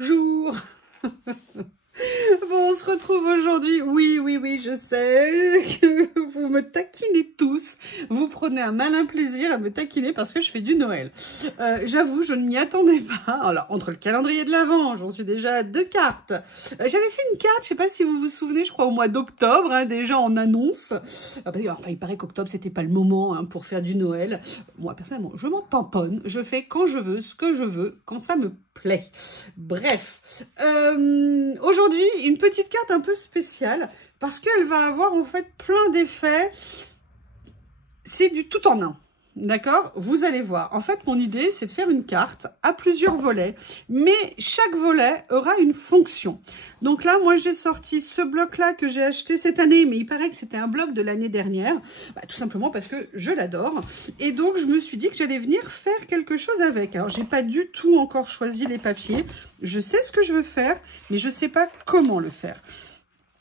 Bonjour. Bon, on se retrouve aujourd'hui. Oui, je sais que vous me taquinez tous. Vous prenez un malin plaisir à me taquiner parce que je fais du Noël. J'avoue, je ne m'y attendais pas. Alors, entre le calendrier de l'Avent, j'en suis déjà à 2 cartes. J'avais fait une carte, je sais pas si vous vous souvenez, je crois au mois d'octobre, hein, déjà en annonce. Enfin, il paraît qu'octobre, c'était pas le moment hein, pour faire du Noël. Moi, personnellement, je m'en tamponne. Je fais quand je veux, ce que je veux, quand ça me plaît. Bref, aujourd'hui, une petite carte un peu spéciale parce qu'elle va avoir en fait plein d'effets. C'est du tout en un. D'accord? Vous allez voir. En fait, mon idée, c'est de faire une carte à plusieurs volets, mais chaque volet aura une fonction. Donc là, moi, j'ai sorti ce bloc-là que j'ai acheté cette année, mais il paraît que c'était un bloc de l'année dernière, tout simplement parce que je l'adore. Et donc, je me suis dit que j'allais venir faire quelque chose avec. Alors, j'ai pas du tout encore choisi les papiers. Je sais ce que je veux faire, mais je sais pas comment le faire.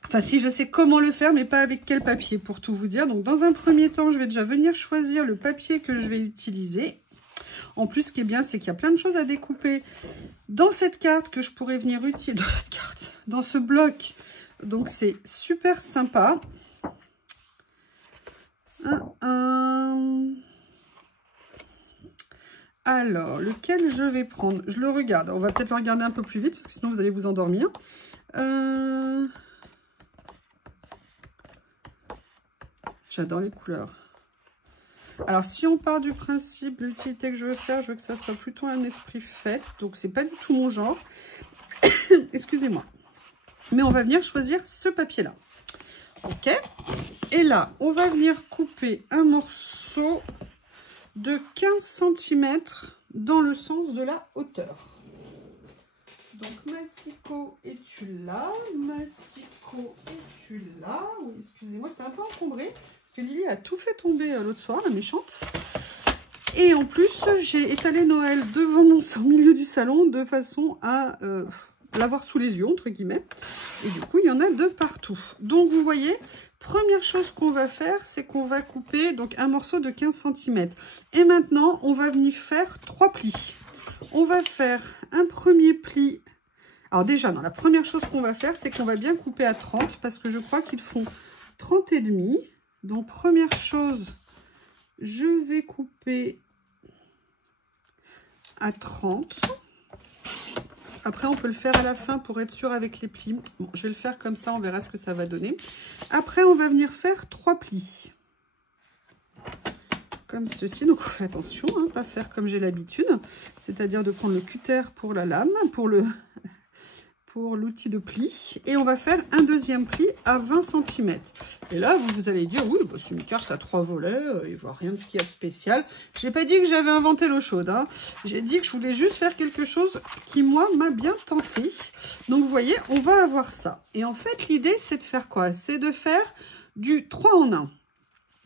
Enfin, si, je sais comment le faire, mais pas avec quel papier, pour tout vous dire. Donc, dans un premier temps, je vais déjà venir choisir le papier que je vais utiliser. En plus, ce qui est bien, c'est qu'il y a plein de choses à découper dans cette carte que je pourrais venir utiliser. Dans ce bloc. Donc, c'est super sympa. Alors, lequel je vais prendre? Je le regarde. On va peut-être le regarder un peu plus vite, parce que sinon, vous allez vous endormir. J'adore les couleurs. Alors, si on part du principe, l'utilité que je veux faire, je veux que ça soit plutôt un esprit fête. Donc, c'est pas du tout mon genre. Excusez-moi. Mais on va venir choisir ce papier-là. Ok. Et là, on va venir couper un morceau de 15 cm dans le sens de la hauteur. Donc, Massiko, es-tu là? Massiko, es-tu là? Oui, excusez-moi, c'est un peu encombré. Parce que Lily a tout fait tomber l'autre soir, la méchante. Et en plus, j'ai étalé Noël devant au milieu du salon de façon à l'avoir sous les yeux, entre guillemets. Et du coup, il y en a de partout. Donc, vous voyez, première chose qu'on va faire, c'est qu'on va couper donc un morceau de 15 cm. Et maintenant, on va venir faire 3 plis. On va faire un premier pli. Alors déjà, non, la première chose qu'on va faire, c'est qu'on va bien couper à 30 parce que je crois qu'ils font 30 et demi. Donc, première chose, je vais couper à 30. Après, on peut le faire à la fin pour être sûr avec les plis. Bon, je vais le faire comme ça, on verra ce que ça va donner. Après, on va venir faire 3 plis. Comme ceci. Donc, on fait attention, hein, pas faire comme j'ai l'habitude. C'est-à-dire de prendre le cutter pour la lame, pour l'outil de pli. Et on va faire un deuxième pli à 20 cm. Et là, vous allez dire, oui, bah, c'est une carte à 3 volets, il ne voit rien de ce qu'il y a de spécial. Je n'ai pas dit que j'avais inventé l'eau chaude. Hein. J'ai dit que je voulais juste faire quelque chose qui, moi, m'a bien tenté. Donc, vous voyez, on va avoir ça. Et en fait, l'idée, c'est de faire quoi? C'est de faire du 3 en 1.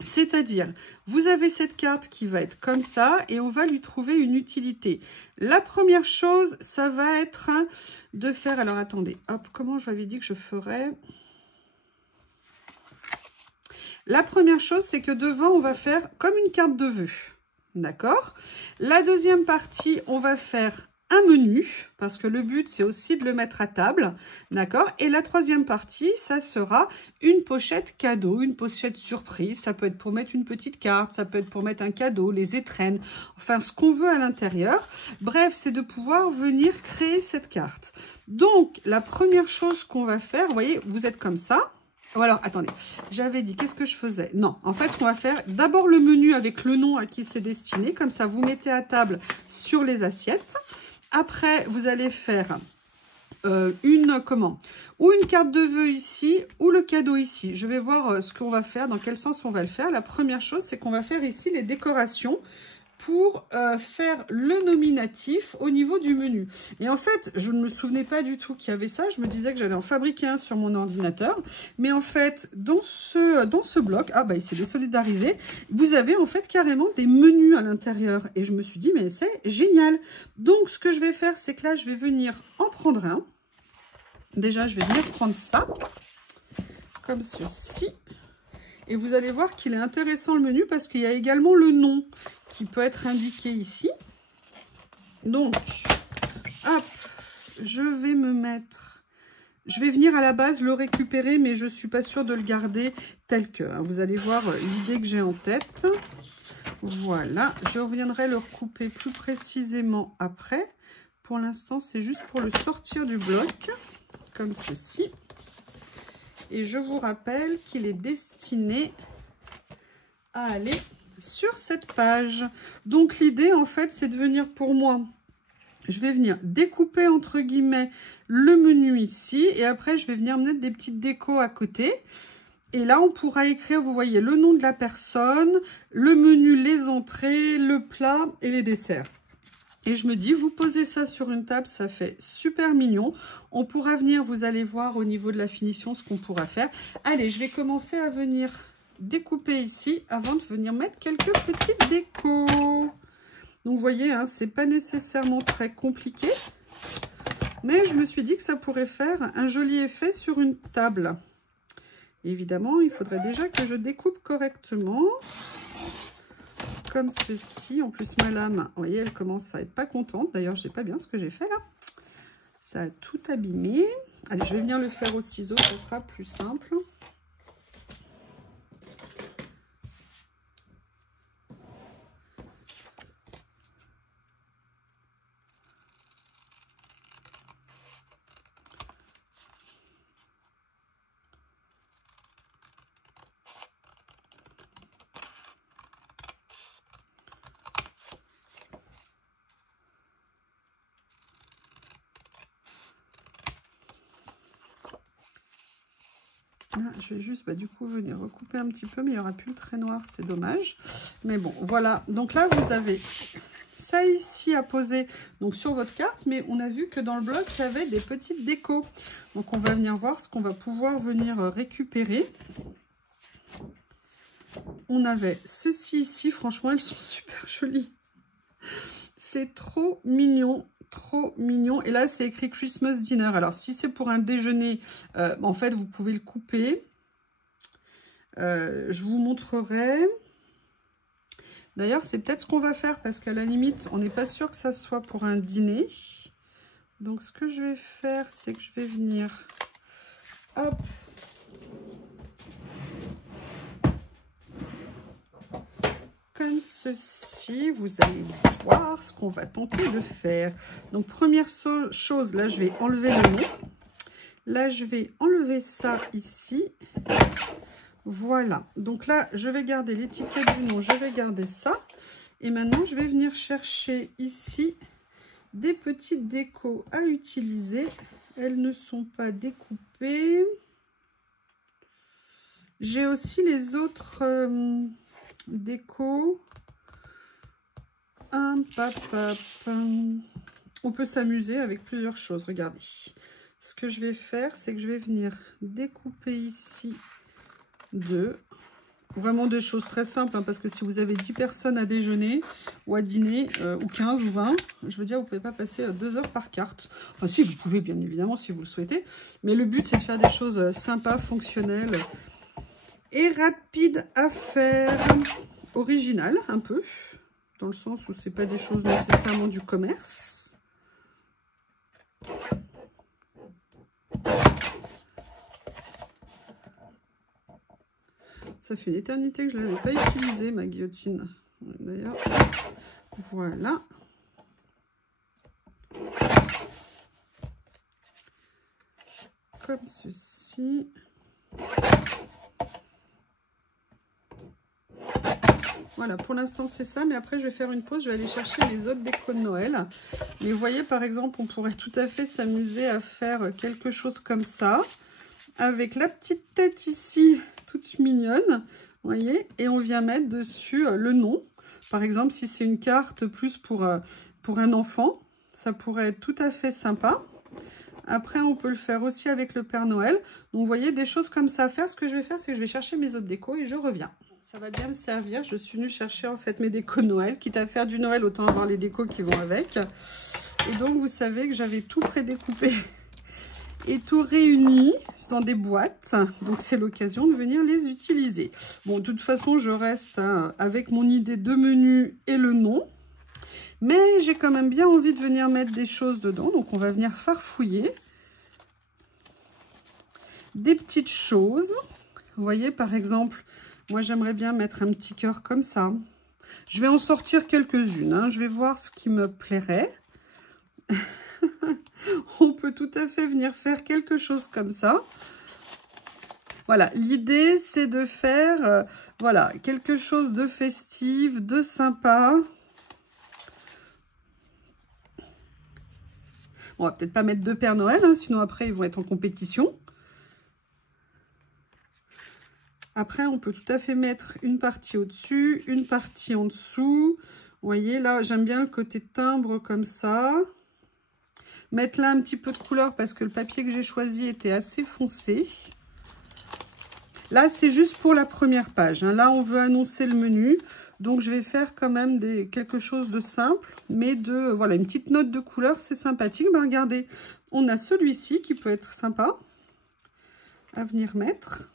C'est-à-dire, vous avez cette carte qui va être comme ça et on va lui trouver une utilité. La première chose, ça va être de faire... Alors, attendez, hop, comment j'avais dit que je ferais? La première chose, c'est que devant, on va faire comme une carte de vœux. D'accord? La deuxième partie, on va faire un menu, parce que le but, c'est aussi de le mettre à table, d'accord? Et la troisième partie, ça sera une pochette cadeau, une pochette surprise. Ça peut être pour mettre une petite carte, ça peut être pour mettre un cadeau, les étrennes, enfin, ce qu'on veut à l'intérieur. Bref, c'est de pouvoir venir créer cette carte. Donc, la première chose qu'on va faire, vous voyez, vous êtes comme ça. Oh, alors, attendez, j'avais dit, qu'est-ce que je faisais? Non, en fait, ce qu'on va faire, d'abord le menu avec le nom à qui c'est destiné. Comme ça, vous mettez à table sur les assiettes. Après, vous allez faire ou une carte de vœux ici, ou le cadeau ici. Je vais voir ce qu'on va faire, dans quel sens on va le faire. La première chose, c'est qu'on va faire ici les décorations pour faire le nominatif au niveau du menu. Et en fait, je ne me souvenais pas du tout qu'il y avait ça. Je me disais que j'allais en fabriquer un sur mon ordinateur. Mais en fait, dans ce bloc, ah bah il s'est désolidarisé, vous avez en fait carrément des menus à l'intérieur. Et je me suis dit, mais c'est génial. Donc, ce que je vais faire, c'est que là, je vais venir en prendre un. Déjà, je vais venir prendre ça, comme ceci. Et vous allez voir qu'il est intéressant le menu parce qu'il y a également le nom qui peut être indiqué ici. Donc, hop, je vais me mettre... Je vais venir à la base le récupérer, mais je ne suis pas sûre de le garder tel que. Hein. Vous allez voir l'idée que j'ai en tête. Voilà, je reviendrai le recouper plus précisément après. Pour l'instant, c'est juste pour le sortir du bloc, comme ceci. Et je vous rappelle qu'il est destiné à aller sur cette page. Donc l'idée, en fait, c'est de venir pour moi... Je vais venir découper, entre guillemets, le menu ici. Et après, je vais venir mettre des petites décos à côté. Et là, on pourra écrire, vous voyez, le nom de la personne, le menu, les entrées, le plat et les desserts. Et je me dis, vous posez ça sur une table, ça fait super mignon. On pourra venir, vous allez voir au niveau de la finition ce qu'on pourra faire. Allez, je vais commencer à venir découper ici avant de venir mettre quelques petites décos. Donc, vous voyez, hein, c'est pas nécessairement très compliqué. Mais je me suis dit que ça pourrait faire un joli effet sur une table. Évidemment, il faudrait déjà que je découpe correctement. Comme ceci. En plus, ma lame, vous voyez, elle commence à être pas contente. D'ailleurs, je sais pas bien ce que j'ai fait là. Ça a tout abîmé. Allez, je vais venir le faire au ciseau, ça sera plus simple. Là, je vais juste du coup venir recouper un petit peu, mais il n'y aura plus le trait noir, c'est dommage. Mais bon, voilà. Donc là, vous avez ça ici à poser donc sur votre carte, mais on a vu que dans le bloc, il y avait des petites décos. Donc on va venir voir ce qu'on va pouvoir venir récupérer. On avait ceci ici, franchement, elles sont super jolies. C'est trop mignon. Trop mignon. Et là, c'est écrit Christmas Dinner. Alors, si c'est pour un déjeuner, en fait, vous pouvez le couper. Je vous montrerai. D'ailleurs, c'est peut-être ce qu'on va faire parce qu'à la limite, on n'est pas sûr que ça soit pour un dîner. Donc, ce que je vais faire, c'est que je vais venir... Hop. Comme ceci, vous allez voir ce qu'on va tenter de faire. Donc, première chose, là, je vais enlever le nom. Là, je vais enlever ça ici. Voilà. Donc là, je vais garder l'étiquette du nom. Je vais garder ça. Et maintenant, je vais venir chercher ici des petites décos à utiliser. Elles ne sont pas découpées. J'ai aussi les autres... déco. On peut s'amuser avec plusieurs choses. Regardez. Ce que je vais faire, c'est que je vais venir découper ici vraiment des choses très simples, hein, parce que si vous avez 10 personnes à déjeuner ou à dîner, ou 15 ou 20, je veux dire, vous ne pouvez pas passer 2 heures par carte. Enfin, si, vous pouvez, bien évidemment, si vous le souhaitez. Mais le but, c'est de faire des choses sympas, fonctionnelles et rapide à faire, original un peu, dans le sens où c'est pas des choses nécessairement du commerce. Ça fait une éternité que je ne l'avais pas utilisée, ma guillotine. D'ailleurs, voilà. Comme ceci. Voilà, pour l'instant c'est ça, mais après je vais faire une pause, je vais aller chercher les autres décos de Noël. Mais vous voyez, par exemple, on pourrait tout à fait s'amuser à faire quelque chose comme ça, avec la petite tête ici, toute mignonne, vous voyez, et on vient mettre dessus le nom. Par exemple, si c'est une carte plus pour un enfant, ça pourrait être tout à fait sympa. Après, on peut le faire aussi avec le Père Noël. Donc, vous voyez, des choses comme ça à faire. Ce que je vais faire, c'est que je vais chercher mes autres décos et je reviens. Ça va bien me servir. Je suis venue chercher en fait mes décos de Noël. Quitte à faire du Noël, autant avoir les décos qui vont avec. Et donc, vous savez que j'avais tout prédécoupé et tout réuni dans des boîtes. Donc, c'est l'occasion de venir les utiliser. Bon, de toute façon, je reste avec mon idée de menu et le nom. Mais j'ai quand même bien envie de venir mettre des choses dedans. Donc, on va venir farfouiller des petites choses. Vous voyez, par exemple, moi, j'aimerais bien mettre un petit cœur comme ça. Je vais en sortir quelques-unes, hein. Je vais voir ce qui me plairait. On peut tout à fait venir faire quelque chose comme ça. Voilà, l'idée, c'est de faire voilà, quelque chose de festif, de sympa. Bon, on va peut-être pas mettre deux Pères Noël, hein, sinon après, ils vont être en compétition. Après, on peut tout à fait mettre une partie au-dessus, une partie en dessous. Vous voyez, là, j'aime bien le côté timbre comme ça. Mettre là un petit peu de couleur parce que le papier que j'ai choisi était assez foncé. Là, c'est juste pour la première page, hein. Là, on veut annoncer le menu. Donc, je vais faire quand même quelque chose de simple. Mais voilà, une petite note de couleur, c'est sympathique. Ben, regardez, on a celui-ci qui peut être sympa à venir mettre.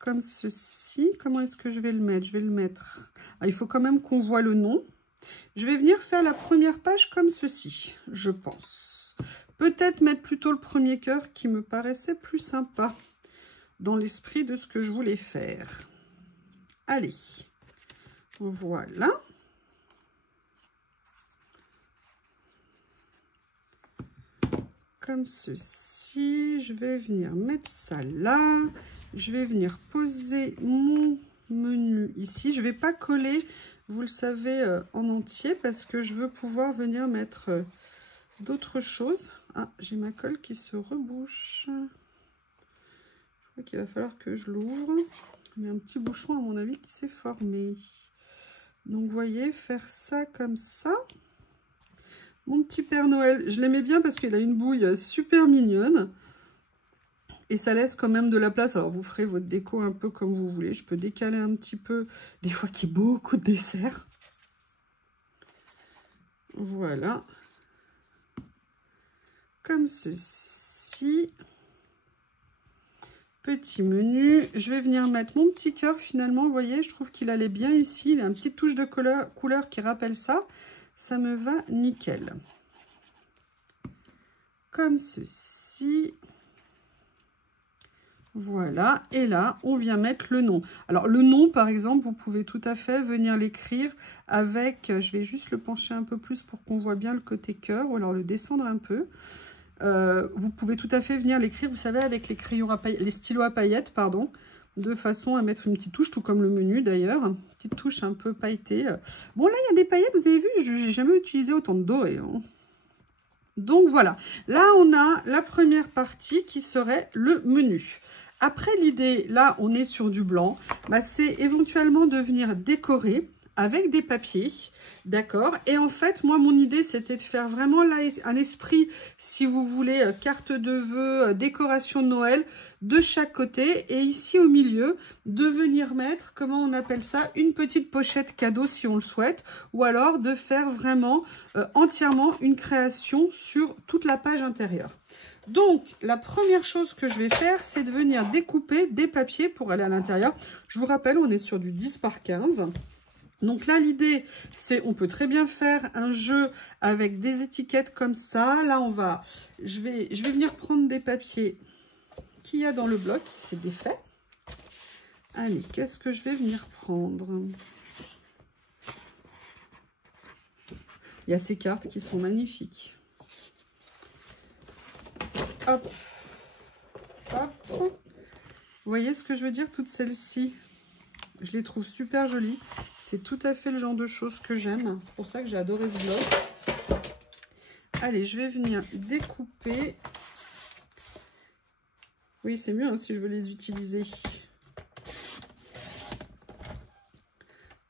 Comme ceci. Comment est-ce que je vais le mettre? Je vais le mettre... Ah, il faut quand même qu'on voit le nom. Je vais venir faire la première page comme ceci, je pense. Peut-être mettre plutôt le premier cœur qui me paraissait plus sympa dans l'esprit de ce que je voulais faire. Allez, voilà. Comme ceci, je vais venir mettre ça là. Je vais venir poser mon menu ici. Je ne vais pas coller, vous le savez, en entier parce que je veux pouvoir venir mettre d'autres choses. Ah, j'ai ma colle qui se rebouche. Je crois qu'il va falloir que je l'ouvre. Il y a un petit bouchon à mon avis qui s'est formé. Donc, vous voyez, faire ça comme ça. Mon petit Père Noël, je l'aimais bien parce qu'il a une bouille super mignonne. Et ça laisse quand même de la place. Alors, vous ferez votre déco un peu comme vous voulez. Je peux décaler un petit peu. Des fois qu'il y a beaucoup de desserts. Voilà. Comme ceci. Petit menu. Je vais venir mettre mon petit cœur finalement. Vous voyez, je trouve qu'il allait bien ici. Il a une petite touche de couleur qui rappelle ça. Ça me va nickel. Comme ceci. Voilà, et là, on vient mettre le nom. Alors, le nom, par exemple, vous pouvez tout à fait venir l'écrire avec... Je vais juste le pencher un peu plus pour qu'on voit bien le côté cœur, ou alors le descendre un peu. Vous pouvez tout à fait venir l'écrire, vous savez, avec les crayons à paillettes, les stylos à paillettes, pardon, de façon à mettre une petite touche, tout comme le menu d'ailleurs, une petite touche un peu pailletée. Bon, là, il y a des paillettes, vous avez vu, je n'ai jamais utilisé autant de doré, hein. Donc voilà, là on a la première partie qui serait le menu. Après l'idée, là on est sur du blanc, bah, c'est éventuellement de venir décorer avec des papiers, d'accord? Et en fait, moi mon idée c'était de faire vraiment là un esprit, si vous voulez, carte de vœux, décoration de Noël, de chaque côté. Et ici au milieu, de venir mettre, comment on appelle ça, une petite pochette cadeau si on le souhaite. Ou alors de faire vraiment entièrement une création sur toute la page intérieure. Donc, la première chose que je vais faire, c'est de venir découper des papiers pour aller à l'intérieur. Je vous rappelle, on est sur du 10 par 15. Donc là, l'idée, c'est, on peut très bien faire un jeu avec des étiquettes comme ça. Là, je vais venir prendre des papiers qu'il y a dans le bloc, c'est défait. Allez, qu'est-ce que je vais venir prendre? Il y a ces cartes qui sont magnifiques. Hop, hop. Vous voyez ce que je veux dire? Toutes celles-ci, je les trouve super jolies. C'est tout à fait le genre de choses que j'aime. C'est pour ça que j'ai adoré ce bloc. Allez, je vais venir découper. Oui, c'est mieux hein, si je veux les utiliser.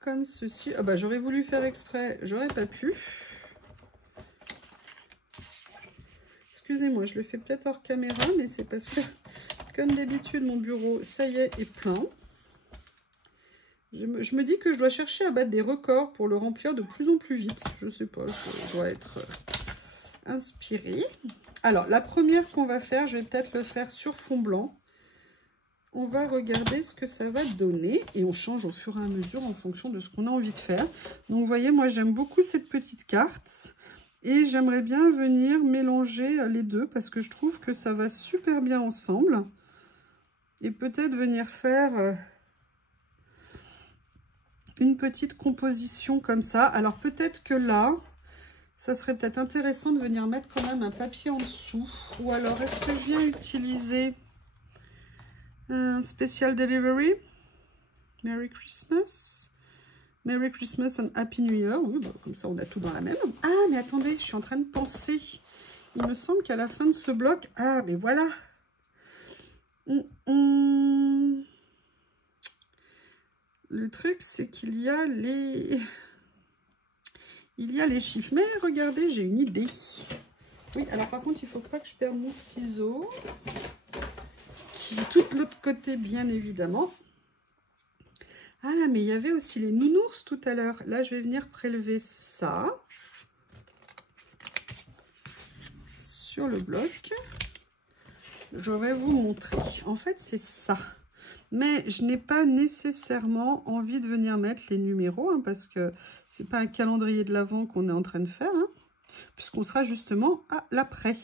Comme ceci. Ah bah, j'aurais voulu faire exprès, j'aurais pas pu. Excusez-moi, je le fais peut-être hors caméra, mais c'est parce que, comme d'habitude, mon bureau, ça y est plein. Je me dis que je dois chercher à battre des records pour le remplir de plus en plus vite. Je sais pas, je dois être inspirée. Alors, la première qu'on va faire, je vais peut-être le faire sur fond blanc. on va regarder ce que ça va donner et on change au fur et à mesure en fonction de ce qu'on a envie de faire. Donc vous voyez, moi j'aime beaucoup cette petite carte et j'aimerais bien venir mélanger les deux parce que je trouve que ça va super bien ensemble. Et peut-être venir faire une petite composition comme ça. Alors peut-être que là, ça serait peut-être intéressant de venir mettre quand même un papier en dessous. Ou alors, est-ce que je viens utiliser un Special Delivery? Merry Christmas. Merry Christmas and Happy New Year. Oui, bah, comme ça, on a tout dans la même. Ah, mais attendez, je suis en train de penser. Il me semble qu'à la fin de ce bloc... Ah, mais voilà. Le truc, c'est qu'il y a les... Il y a les chiffres. Mais regardez, j'ai une idée. Oui, alors par contre, il ne faut pas que je perde mon ciseau. Qui est tout de l'autre côté, bien évidemment. Ah, mais il y avait aussi les nounours tout à l'heure. Là, je vais venir prélever ça. Sur le bloc. Je vais vous montrer. En fait, c'est ça. Mais je n'ai pas nécessairement envie de venir mettre les numéros, hein, parce que c'est pas un calendrier de l'Avent qu'on est en train de faire, hein, puisqu'on sera justement à l'après.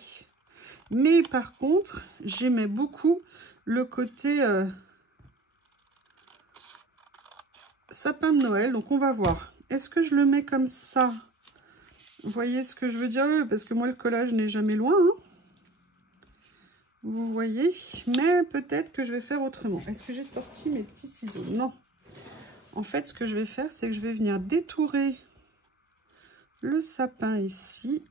Mais par contre, j'aimais beaucoup le côté sapin de Noël. Donc on va voir. Est-ce que je le mets comme ça? Vous voyez ce que je veux dire? Parce que moi, le collage n'est jamais loin, hein. Vous voyez, mais peut-être que je vais faire autrement. Est-ce que j'ai sorti mes petits ciseaux? Non. En fait, ce que je vais faire, c'est que je vais venir détourer le sapin ici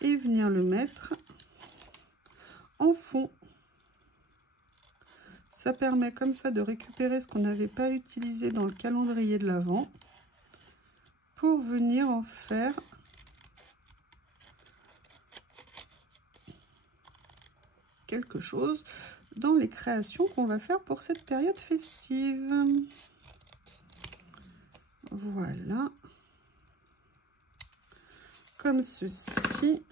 et venir le mettre en fond. Ça permet comme ça de récupérer ce qu'on n'avait pas utilisé dans le calendrier de l'Avent pour venir en faire quelque chose dans les créations qu'on va faire pour cette période festive. Voilà. Comme ceci.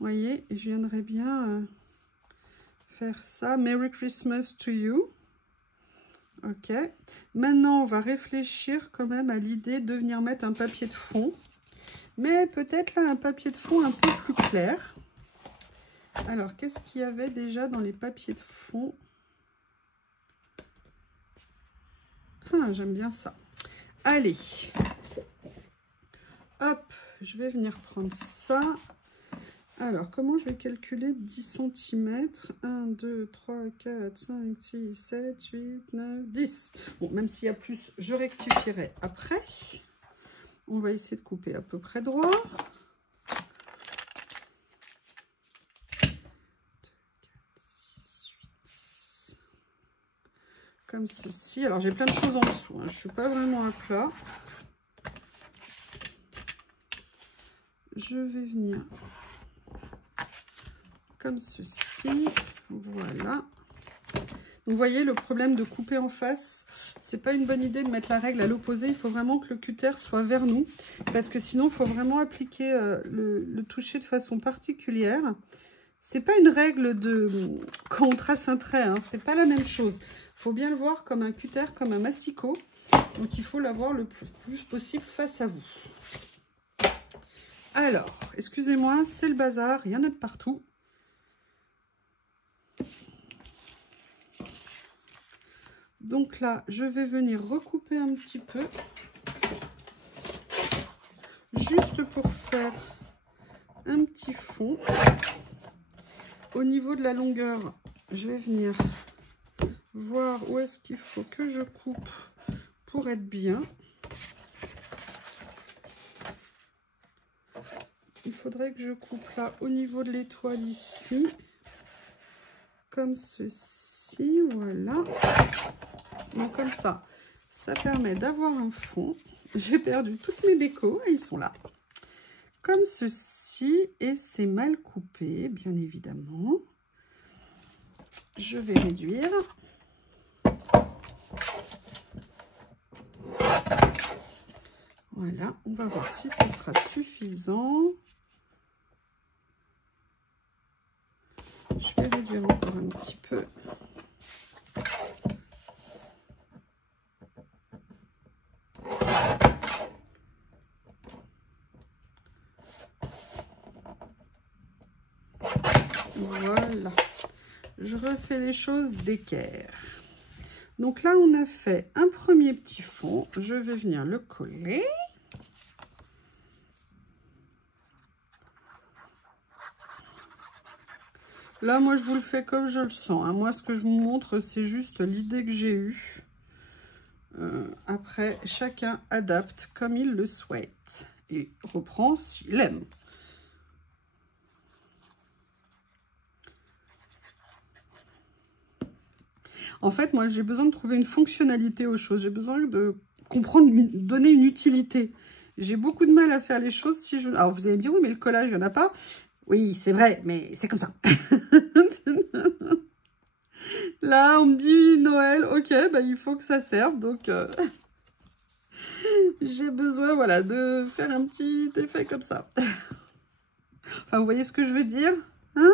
Vous voyez, je viendrai bien faire ça. Merry Christmas to you. Ok. Maintenant, on va réfléchir quand même à l'idée de venir mettre un papier de fond. Mais peut-être là, un papier de fond un peu plus clair. Alors, qu'est-ce qu'il y avait déjà dans les papiers de fond? Ah, j'aime bien ça. Allez. Hop, je vais venir prendre ça. Alors, comment je vais calculer 10 cm? 1, 2, 3, 4, 5, 6, 7, 8, 9, 10. Bon, même s'il y a plus, je rectifierai après. On va essayer de couper à peu près droit. Comme ceci. Alors, j'ai plein de choses en dessous, hein. Je ne suis pas vraiment à plat. Je vais venir comme ceci. Voilà. Vous voyez, le problème de couper en face, c'est pas une bonne idée de mettre la règle à l'opposé. Il faut vraiment que le cutter soit vers nous. Parce que sinon, il faut vraiment appliquer le toucher de façon particulière. C'est pas une règle de quand on trace un trait, hein. C'est pas la même chose. Il faut bien le voir comme un cutter, comme un massicot. Donc, il faut l'avoir le plus possible face à vous. Alors, excusez-moi, c'est le bazar. Il y en a de partout. Donc là, je vais venir recouper un petit peu. Juste pour faire un petit fond. Au niveau de la longueur, je vais venir voir où est-ce qu'il faut que je coupe pour être bien. Il faudrait que je coupe là au niveau de l'étoile ici. Comme ceci, voilà. Donc comme ça, ça permet d'avoir un fond. J'ai perdu toutes mes décos et ils sont là. Comme ceci, et c'est mal coupé, bien évidemment. Je vais réduire. Voilà, on va voir si ça sera suffisant. Je vais réduire encore un petit peu. Voilà. Je refais les choses d'équerre. Donc là, on a fait un premier petit fond. Je vais venir le coller. Là, moi, je vous le fais comme je le sens. Hein. Moi, ce que je vous montre, c'est juste l'idée que j'ai eue. Après, chacun adapte comme il le souhaite. Et reprend s'il aime. En fait, moi, j'ai besoin de trouver une fonctionnalité aux choses. J'ai besoin de comprendre, donner une utilité. J'ai beaucoup de mal à faire les choses si je... Alors, vous allez me dire, oui, mais le collage, il n'y en a pas. Oui, c'est vrai, mais c'est comme ça. Là, on me dit Noël, ok, bah, il faut que ça serve. Donc, j'ai besoin, voilà, de faire un petit effet comme ça. Enfin, vous voyez ce que je veux dire? Hein?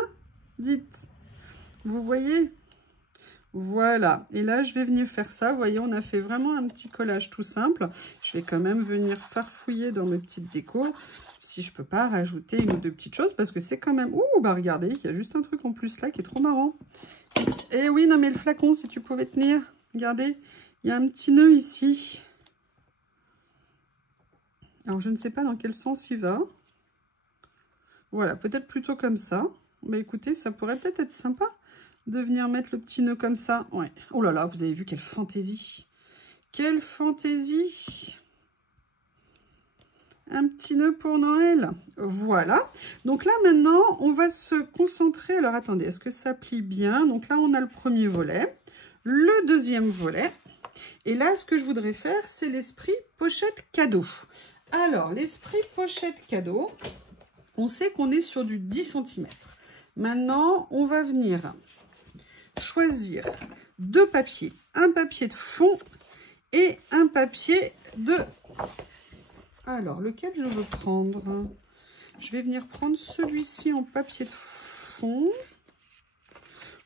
Dites. Vous voyez? Voilà, et là je vais venir faire ça. Vous voyez, on a fait vraiment un petit collage tout simple. Je vais quand même venir farfouiller dans mes petites décos si je peux pas rajouter une ou deux petites choses, parce que c'est quand même... Ouh, bah regardez, il y a juste un truc en plus là qui est trop marrant. Et oui, non mais le flacon, si tu pouvais tenir, regardez, il y a un petit nœud ici. Alors je ne sais pas dans quel sens il va. Voilà, peut-être plutôt comme ça. Mais écoutez, ça pourrait peut-être être sympa de venir mettre le petit nœud comme ça. Ouais. Oh là là, vous avez vu quelle fantaisie. Quelle fantaisie. Un petit nœud pour Noël. Voilà. Donc là, maintenant, on va se concentrer. Alors, attendez, est-ce que ça plie bien? Donc là, on a le premier volet. Le deuxième volet. Et là, ce que je voudrais faire, c'est l'esprit pochette cadeau. Alors, l'esprit pochette cadeau, on sait qu'on est sur du 10 cm. Maintenant, on va venir choisir deux papiers, un papier de fond et un papier de... Alors, lequel je veux prendre? Je vais venir prendre celui-ci en papier de fond.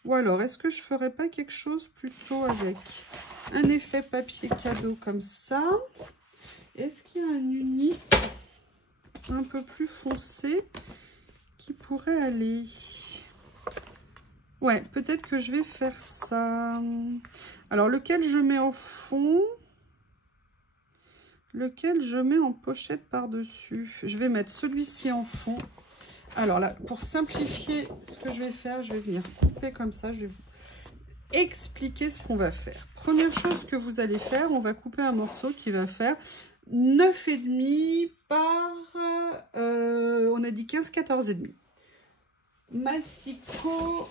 Ou alors, est-ce que je ferais pas quelque chose plutôt avec un effet papier cadeau comme ça? Est-ce qu'il y a un uni un peu plus foncé qui pourrait aller? Ouais, peut-être que je vais faire ça. Alors, lequel je mets au fond? Lequel je mets en pochette par-dessus? Je vais mettre celui-ci en fond. Alors là, pour simplifier ce que je vais faire, je vais venir couper comme ça. Je vais vous expliquer ce qu'on va faire. Première chose que vous allez faire, on va couper un morceau qui va faire 9,5 par... on a dit 15, 14,5. Massicot.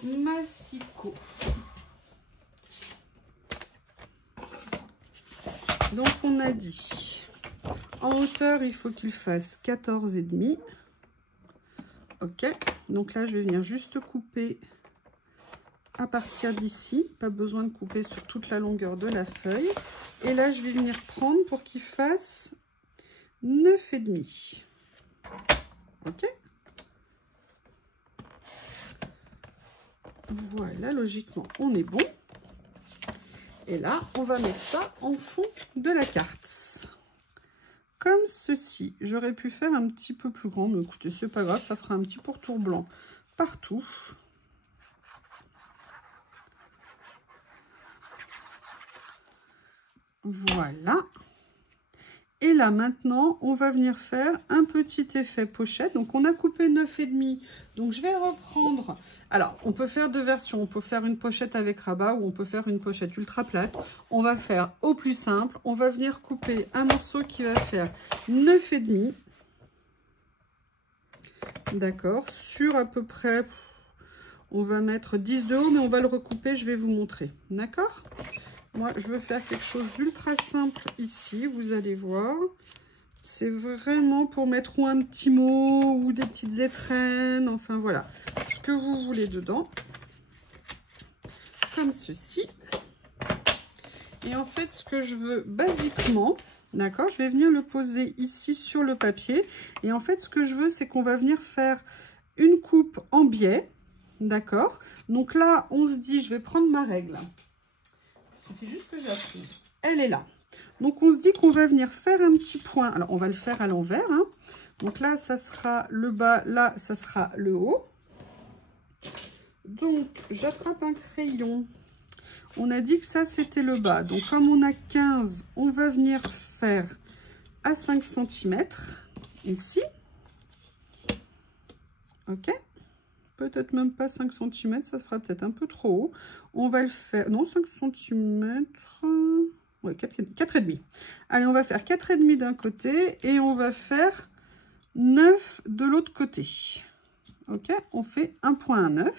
Donc, on a dit, en hauteur, il faut qu'il fasse 14,5. Ok. Donc là, je vais venir juste couper à partir d'ici. Pas besoin de couper sur toute la longueur de la feuille. Et là, je vais venir prendre pour qu'il fasse 9,5. Ok. Voilà, logiquement, on est bon. Et là, on va mettre ça en fond de la carte. Comme ceci. J'aurais pu faire un petit peu plus grand, mais écoutez, c'est pas grave, ça fera un petit pourtour blanc partout. Voilà. Et là, maintenant, on va venir faire un petit effet pochette. Donc, on a coupé 9,5. Donc, je vais reprendre... Alors, on peut faire deux versions. On peut faire une pochette avec rabat ou on peut faire une pochette ultra plate. On va faire au plus simple. On va venir couper un morceau qui va faire 9,5. D'accord. Sur à peu près... On va mettre 10 de haut, mais on va le recouper. Je vais vous montrer. D'accord ? Moi, je veux faire quelque chose d'ultra simple ici, vous allez voir. C'est vraiment pour mettre ou un petit mot ou des petites étrennes, enfin voilà, ce que vous voulez dedans. Comme ceci. Et en fait, ce que je veux basiquement, d'accord, je vais venir le poser ici sur le papier. Et en fait, ce que je veux, c'est qu'on va venir faire une coupe en biais. D'accord? Donc là, on se dit, je vais prendre ma règle. Il suffit juste que j'appuie. Elle est là. Donc, on se dit qu'on va venir faire un petit point. Alors, on va le faire à l'envers. Hein. Donc là, ça sera le bas. Là, ça sera le haut. Donc, j'attrape un crayon. On a dit que ça, c'était le bas. Donc, comme on a 15, on va venir faire à 5 cm. Ici. Ok. Peut-être même pas 5 cm. Ça fera peut-être un peu trop haut. On va le faire... Non, 5 cm... Ouais, 4,5. Allez, on va faire 4,5 d'un côté et on va faire 9 de l'autre côté. Ok, on fait 1,9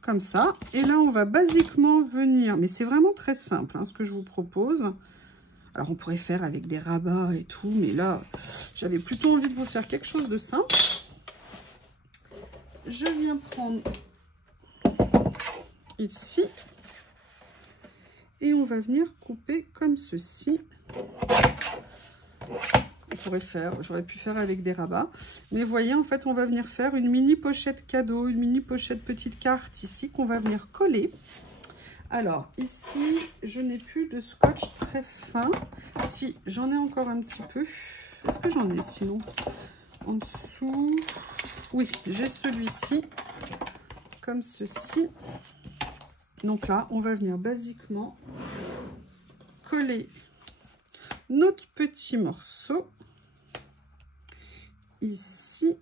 comme ça. Et là, on va basiquement venir, mais c'est vraiment très simple hein, ce que je vous propose. Alors, on pourrait faire avec des rabats et tout, mais là, j'avais plutôt envie de vous faire quelque chose de simple. Je viens prendre ici. Et on va venir couper comme ceci. J'aurais pu faire avec des rabats. Mais voyez, en fait, on va venir faire une mini pochette cadeau, une mini pochette petite carte ici qu'on va venir coller. Alors, ici, je n'ai plus de scotch très fin. Si, j'en ai encore un petit peu. Est-ce que j'en ai sinon? En dessous. Oui, j'ai celui-ci. Comme ceci. Donc là, on va venir basiquement coller notre petit morceau ici.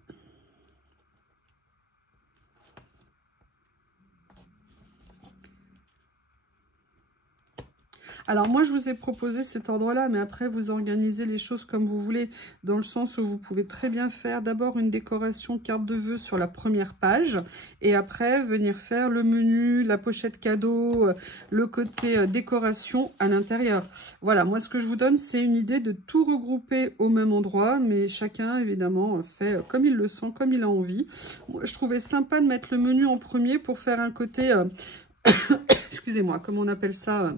Alors moi je vous ai proposé cet ordre-là, mais après vous organisez les choses comme vous voulez, dans le sens où vous pouvez très bien faire d'abord une décoration carte de vœux sur la première page, et après venir faire le menu, la pochette cadeau, le côté décoration à l'intérieur. Voilà, moi ce que je vous donne, c'est une idée de tout regrouper au même endroit, mais chacun évidemment fait comme il le sent, comme il a envie. Moi je trouvais sympa de mettre le menu en premier pour faire un côté, excusez-moi, comment on appelle ça,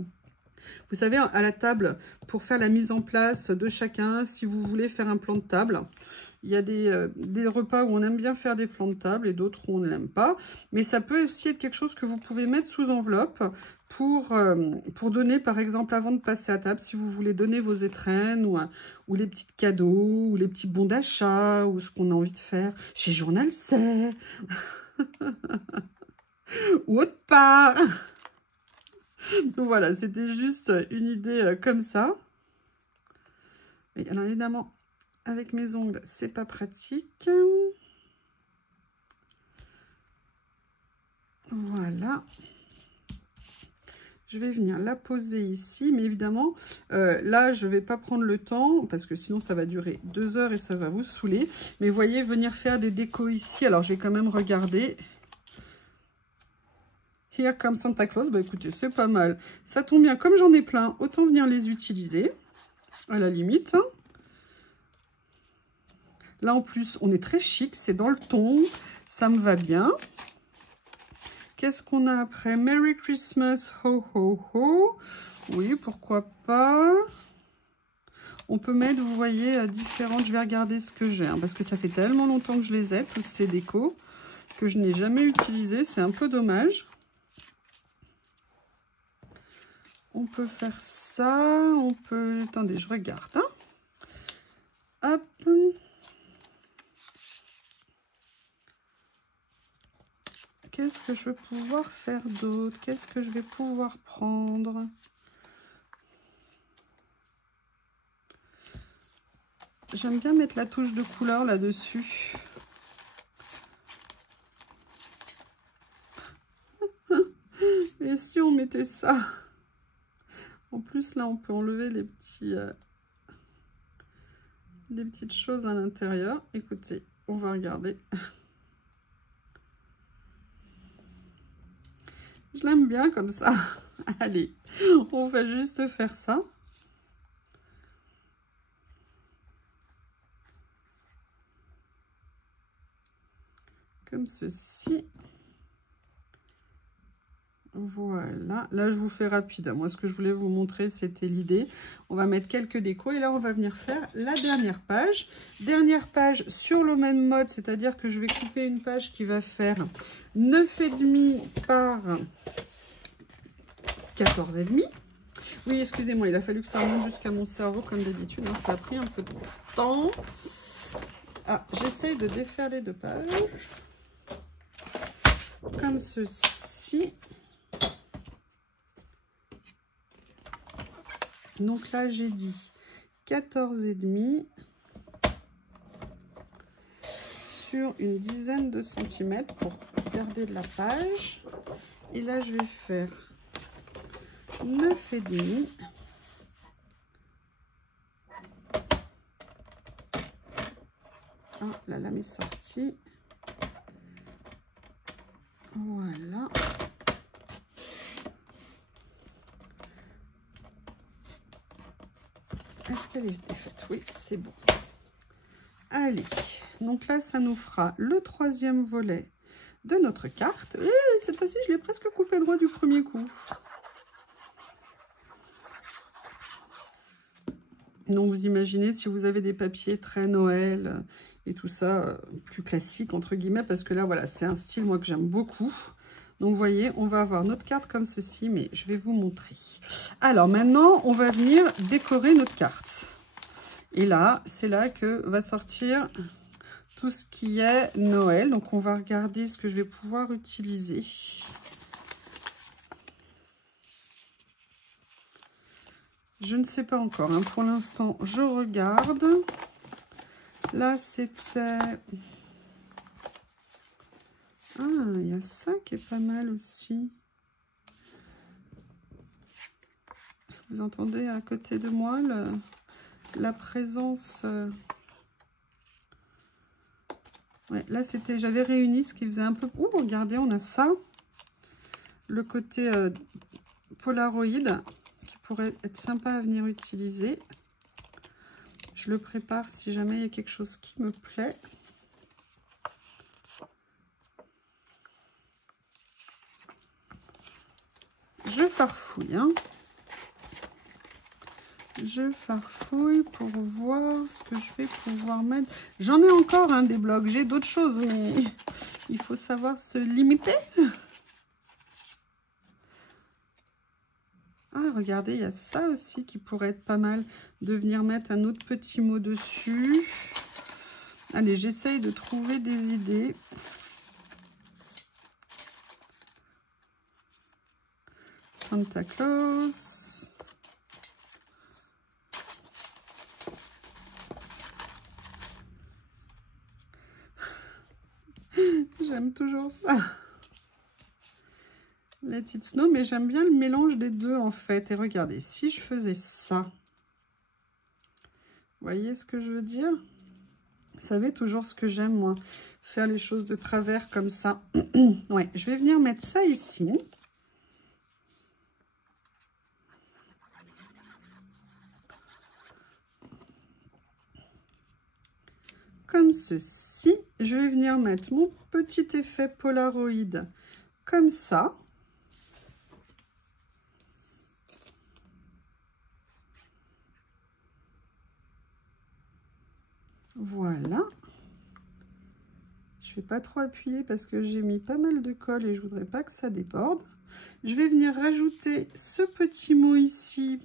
vous savez, à la table, pour faire la mise en place de chacun, si vous voulez faire un plan de table. Il y a des repas où on aime bien faire des plans de table et d'autres où on ne l'aime pas. Mais ça peut aussi être quelque chose que vous pouvez mettre sous enveloppe pour donner, par exemple, avant de passer à table, si vous voulez donner vos étrennes ou les petits cadeaux ou les petits bons d'achat ou ce qu'on a envie de faire chez Journal C'est ou autre part. Donc voilà, c'était juste une idée comme ça. Et alors évidemment, avec mes ongles, c'est pas pratique. Voilà. Je vais venir la poser ici, mais évidemment, là, je ne vais pas prendre le temps, parce que sinon, ça va durer 2 heures et ça va vous saouler. Mais voyez, venir faire des décos ici, alors j'ai quand même regardé. Here comes Santa Claus, bah écoutez, c'est pas mal. Ça tombe bien, comme j'en ai plein, autant venir les utiliser, à la limite. Là, en plus, on est très chic, c'est dans le ton, ça me va bien. Qu'est-ce qu'on a après? Merry Christmas, ho ho ho. Oui, pourquoi pas. On peut mettre, vous voyez, différentes. Je vais regarder ce que j'ai, hein, parce que ça fait tellement longtemps que je les ai, tous ces décos, que je n'ai jamais utilisé. C'est un peu dommage. On peut faire ça. On peut... Attendez, je regarde. Hein. Hop. Qu'est-ce que je vais pouvoir faire d'autre? Qu'est-ce que je vais pouvoir prendre? J'aime bien mettre la touche de couleur là-dessus. Et si on mettait ça? En plus, là, on peut enlever les petits, des petites choses à l'intérieur. Écoutez, on va regarder. Je l'aime bien comme ça. Allez, on va juste faire ça. Comme ceci. Voilà, là je vous fais rapide. Moi ce que je voulais vous montrer c'était l'idée. On va mettre quelques décos et là on va venir faire la dernière page. Dernière page sur le même mode, c'est-à-dire que je vais couper une page qui va faire 9,5 par 14,5. Oui, excusez-moi, il a fallu que ça remonte jusqu'à mon cerveau comme d'habitude. Hein, ça a pris un peu de temps. Ah, j'essaye de défaire les deux pages. Comme ceci. Donc là, j'ai dit 14,5 sur une dizaine de centimètres pour garder de la page. Et là, je vais faire 9,5. Ah, la lame est sortie. Voilà. Est-ce qu'elle est défaite? Oui, c'est bon. Allez, donc là, ça nous fera le troisième volet de notre carte. Et cette fois-ci, je l'ai presque coupé droit du premier coup. Donc, vous imaginez si vous avez des papiers très Noël et tout ça, plus classique, entre guillemets, parce que là, voilà, c'est un style, moi, que j'aime beaucoup. Donc, vous voyez, on va avoir notre carte comme ceci, mais je vais vous montrer. Alors, maintenant, on va venir décorer notre carte. Et là, c'est là que va sortir tout ce qui est Noël. Donc, on va regarder ce que je vais pouvoir utiliser. Je ne sais pas encore. Hein. Pour l'instant, je regarde. Là, c'était... Ah, il y a ça qui est pas mal aussi. Vous entendez à côté de moi la présence... Ouais, là, c'était, j'avais réuni ce qui faisait un peu... Oh, regardez, on a ça. Le côté Polaroid qui pourrait être sympa à venir utiliser. Je le prépare si jamais il y a quelque chose qui me plaît. Je farfouille, hein. Je farfouille pour voir ce que je vais pouvoir mettre. J'en ai encore des blocs, j'ai d'autres choses, mais il faut savoir se limiter. Ah, regardez, il y a ça aussi qui pourrait être pas mal de venir mettre un autre petit mot dessus. Allez, j'essaye de trouver des idées. Santa Claus. J'aime toujours ça. Let it snow, mais j'aime bien le mélange des deux en fait. Et regardez, si je faisais ça, vous voyez ce que je veux dire? Vous savez toujours ce que j'aime moi, faire les choses de travers comme ça. Ouais, je vais venir mettre ça ici. Comme ceci. Je vais venir mettre mon petit effet Polaroid comme ça. Voilà. Je ne vais pas trop appuyer parce que j'ai mis pas mal de colle et je voudrais pas que ça déborde. Je vais venir rajouter ce petit mot ici,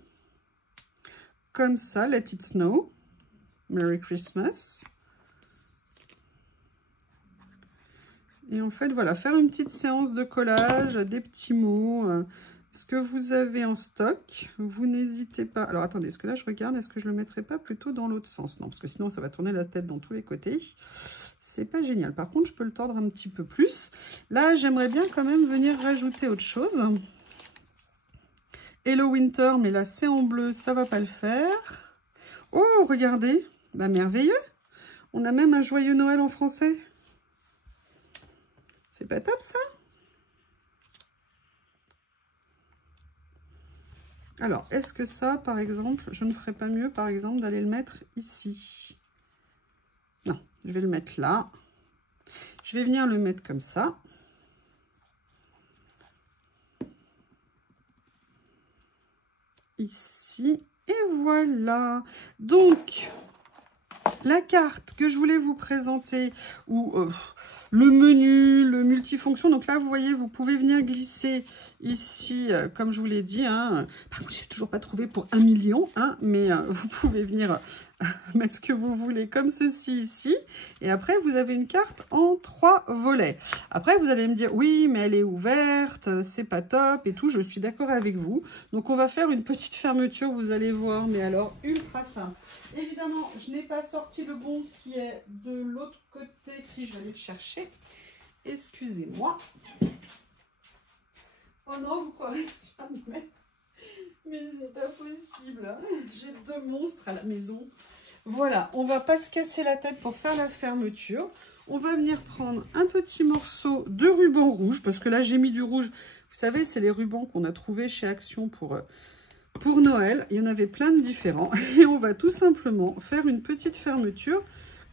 comme ça, Let it snow, Merry Christmas. Et en fait, voilà, faire une petite séance de collage, des petits mots, ce que vous avez en stock, vous n'hésitez pas. Alors attendez, est-ce que là je regarde, est-ce que je le mettrai pas plutôt dans l'autre sens? Non, parce que sinon ça va tourner la tête dans tous les côtés. C'est pas génial. Par contre, je peux le tordre un petit peu plus. Là, j'aimerais bien quand même venir rajouter autre chose. Hello Winter, mais là c'est en bleu, ça va pas le faire. Oh, regardez, bah merveilleux. On a même un joyeux Noël en français. C'est pas top ça? Alors, est-ce que ça, par exemple, je ne ferais pas mieux, par exemple, d'aller le mettre ici? Non, je vais le mettre là. Je vais venir le mettre comme ça. ici. Et voilà. Donc, la carte que je voulais vous présenter, ou le menu, le multifonction. Donc là, vous voyez, vous pouvez venir glisser ici, comme je vous l'ai dit. Hein. Par contre, je n'ai toujours pas trouvé pour 1 million, hein, mais vous pouvez venir mettre ce que vous voulez comme ceci ici. Et après, vous avez une carte en 3 volets. Après, vous allez me dire, oui, mais elle est ouverte, c'est pas top et tout. Je suis d'accord avec vous. Donc, on va faire une petite fermeture, vous allez voir, mais alors, ultra simple. Évidemment, je n'ai pas sorti le bon qui est de l'autre côté, si je vais aller le chercher. Excusez-moi. Oh non, vous croirez jamais. Mais c'est pas possible. J'ai 2 monstres à la maison. Voilà, on va pas se casser la tête pour faire la fermeture. On va venir prendre un petit morceau de ruban rouge, parce que là, j'ai mis du rouge. Vous savez, c'est les rubans qu'on a trouvés chez Action pour Noël. Il y en avait plein de différents. Et on va tout simplement faire une petite fermeture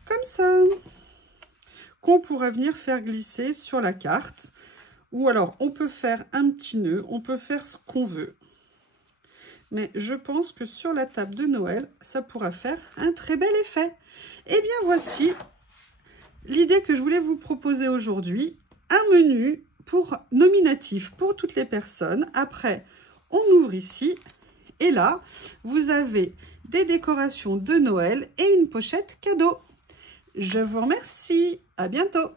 comme ça, qu'on pourra venir faire glisser sur la carte. Ou alors, on peut faire un petit nœud, on peut faire ce qu'on veut. Mais je pense que sur la table de Noël, ça pourra faire un très bel effet. Et bien, voici l'idée que je voulais vous proposer aujourd'hui. Un menu pour nominatif pour toutes les personnes. Après, on ouvre ici. Et là, vous avez des décorations de Noël et une pochette cadeau. Je vous remercie. À bientôt.